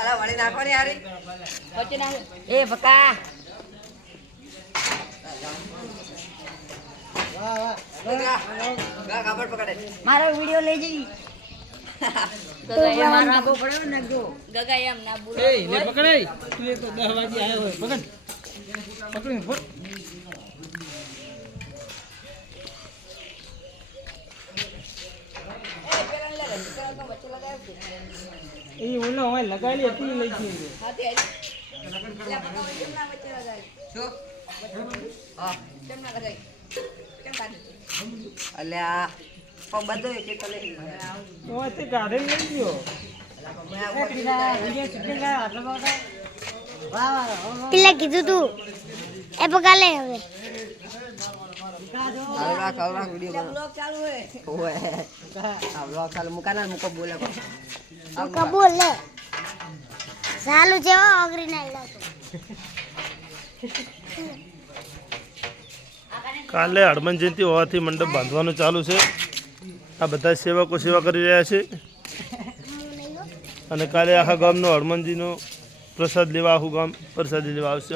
અલા વળી વચ્ચે નાખો. એ બકા. મારો વિડિયો લઈ જઈ પકડાય. તું એક દસ વાગે આવ્યો પકડ. પકડી એ ઓલો હોય લગાવેલી હતી લઈ? અલ્યા એક એક ગયો. પેલા કીધું તું. એ પગાલે હવે. વિડિયો ચાલુ હોય. આ બ્લોગ ચાલુ. મુકાના મુકો બોલે કાલે હનુમાન જયંતિ હોવાથી મંડપ બાંધવાનું ચાલુ છે. આ બધા સેવકો સેવા કરી રહ્યા છે. અને કાલે આખા ગામનો હનુમાનજીનો પ્રસાદ લેવા આખું ગામ પ્રસાદી લેવા આવશે.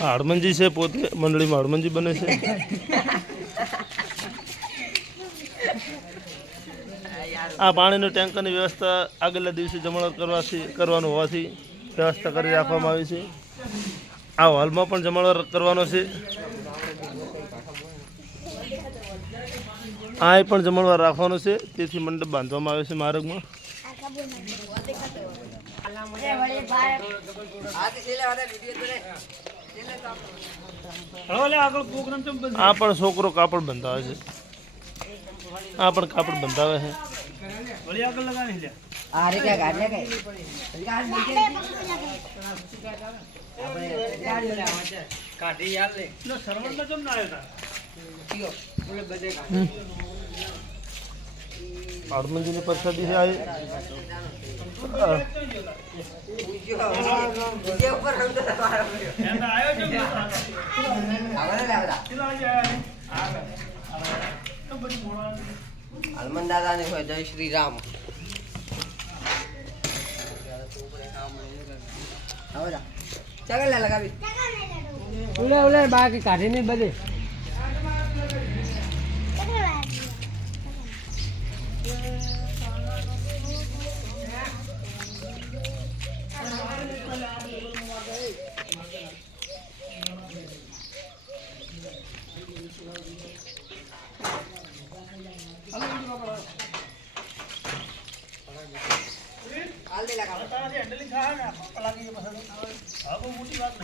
હડમનજી છે પોતે, મંડળીમાં હનુમાનજી બને છે. આ પાણીનું ટેન્કરની વ્યવસ્થા આગલા દિવસે જમણ કરવાથી કરવાનું હોવાથી વ્યવસ્થા કરી રાખવામાં આવી છે. આ હોલમાં પણ જમણવાર કરવાનો છે. આ પણ જમણવાર રાખવાનો છે. તેથી મંડપ બાંધવામાં આવે છે માર્ગમાં. આ પણ છોકરો કાપડ બંધાવે છે. આ પણ કાપડ બંધાવે છે. વળી આગળ લગાવી લે. આ રે ક્યાં ગાડ લે કે ગાડ કાઢી યાર લે. લો સરવણ તો ચમ ના આવ્યો કયો બોલે બધે હનુમાનજીની પ્રસાદી છે આ જે હનુમાન દાદા ને હોય જય શ્રી રામ આવરા ચાલ લે લગાવી ઉલે ઉલે બાકી કાઢી નહીં બધે હાલ દે લગાવ તારાથી હેન્ડલિંગ થાય ને આખો લાગી જાય પાછળ હા બહુ મોટી વાત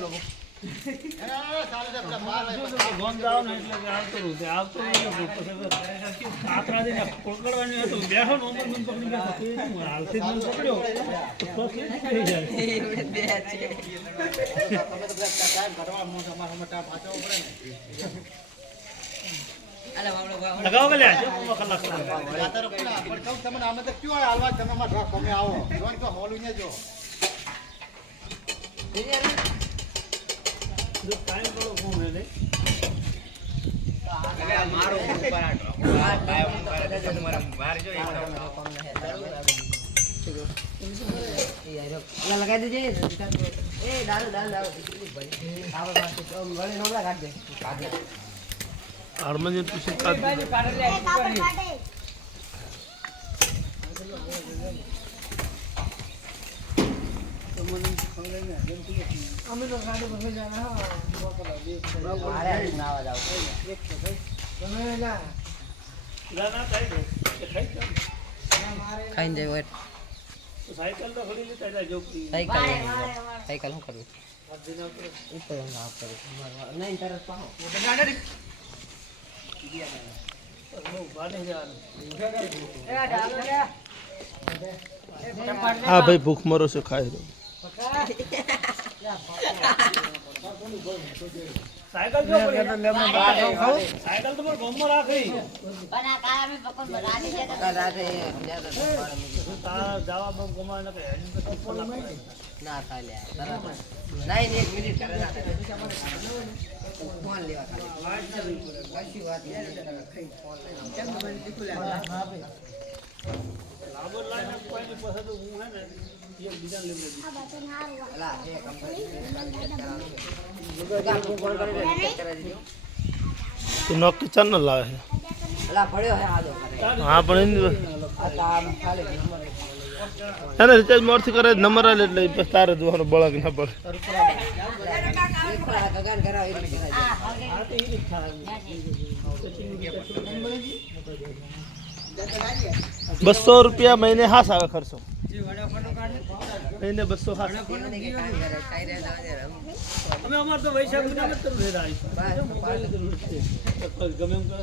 બાબુ પછી ને પકડવાની હતું તમને ને બેઠો તે શું, હાલથી જ મને પકડ્યો તો પછી શું થઈ જાય બે છે લગાવો કે લે જો કલાક કલાક જો લગાવી દેજે એ દારૂ દારૂ દારૂ આપણે પાસે તો વળી નોબળા કાઢ દે કાઢ દે હનુમાનજી પ્રસાદ મારે નાવા જાવ ના ના થાય ને એ ખાઈ જાવ. ખાઈને જાય વેટ તો સાયકલ તો થોડી લેતા જાય જોકરી સાયકલ સાયકલ શું કરવું ઉપર હું આપ કરું નહીં તરત પાહો બહુ ભારે જવાનું હા ભાઈ ભૂખ મરો છે ખાઈ રહ્યો સાયકલ જો પડી. સાયકલ તો પણ ગમમાં રાખી. પણ આ કાળા મેં પકડ રાજી છે કાલ રાતે તો જવા બમ ગમાવે ને કે હેડી તો ચપ્પલ ના થાય લે તરત. નહીં એક મિનિટ કરે ના ફોન લેવા વાત લાઈન પાસે તો ને કાલે હું ફોન કરીને check કરાવી દેજો. એ નોકી ચાર ના અલા, પડ્યો હે. હા પણ એની કિચન તો લાવે હા પણ એને રિચાર્જ મોરથી કરે નંબર આવે એટલે તારે જોવાનો બળક ના પડે. બસો રૂપિયા મહિને હાસ આવે ખર્ચો મહિને બસો એને રમ. અમે અમાર તો વૈશાખ મહિનામાં જ તરફ રહેતા આવીશું. બસ, બસ. જરૂર છે. ગમે એમ કરે.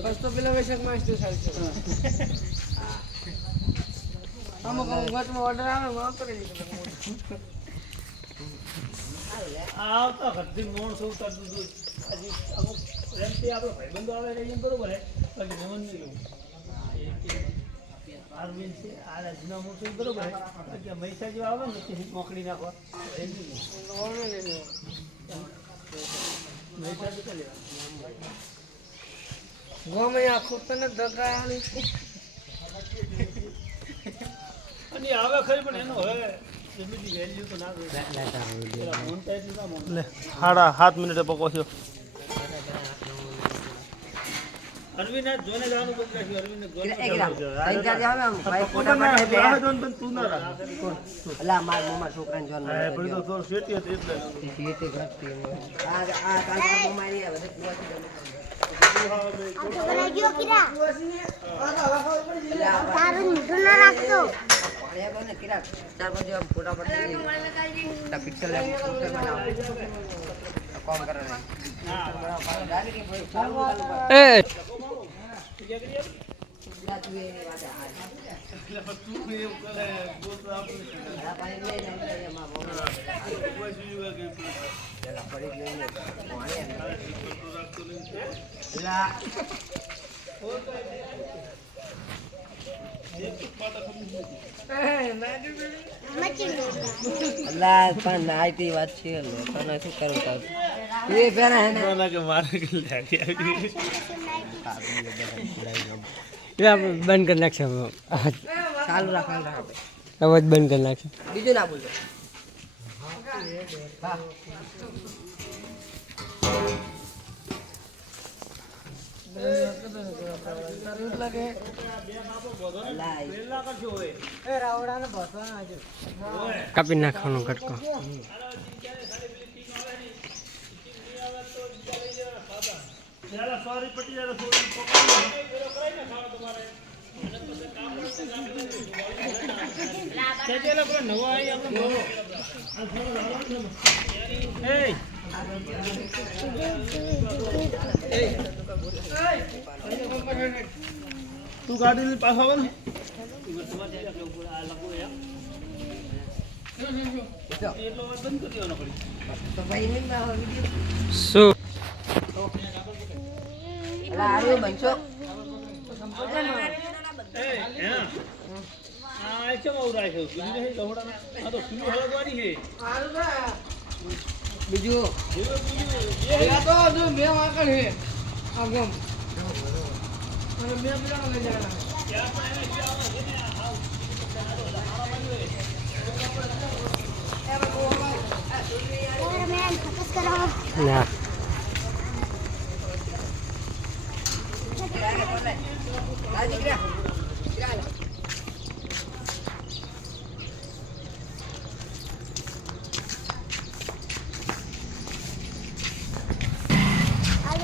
આ આવતા ઘરથી માણસો ઉતારતું હતું. હજી અમુક એમથી આપણે ભાઈબંધો આવે એટલે એમ બરોબર હે. બાકી જમન નહીં લેવું. આરવીન છે, આ રાજના માણસો ઈ બરોબર આ મહીસા જેવા આવે ને તે મોકલી નાખવા. એ નહીં લેવું. મહીસા તને ચાલે. અને આવે ખરી પણ એનો હવે એ બધી વેલ્યુ તો અરવિંદ જોને જવાનું બંધ રાખ્યું. ચાર આમ, ભાઈ ફોટા પાડે. તું ના રાખ. અલા, માર મોમાં છોકરાને જોન પણ તો શેટી હતી એટલે. ઘટતી આ આ મોમાં આવે, કરે એ આ પાણી નાઈટી વાત છે લે, તને શું કરું તું એ પહેલા હે ને? કે મારે કે લાગી આવી બંધ કરી નાખશે હવે. ચાલુ રાખવાનું હવે બંધ કરી નાખશે બીજું ના બોલજો. કાપી નાખવાનો કટકો જ્યારે સોરી પટી જાય તો સોરી પકડી પેલો કરાય ને ખાવા તમારે તે ગાડી પાછો આવે ને એટલો બંધ કરી દેવાનો પડી. તો ભાઈ નહીં ના વીડિયો. આવ્યો બનશો. બીજું કરો ના આ દીકરા દીકરા.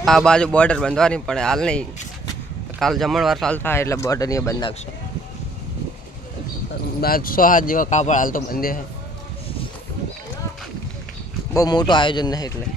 આ બાજુ બોર્ડર બંધવાની પડે હાલ નહીં. કાલ જમણવાર સાલ થાય એટલે બોર્ડર એ બંધ નાખશે સો હાથ જેવા કાપડ હાલ તો બંધે છે. બહુ મોટું આયોજન નહીં એટલે.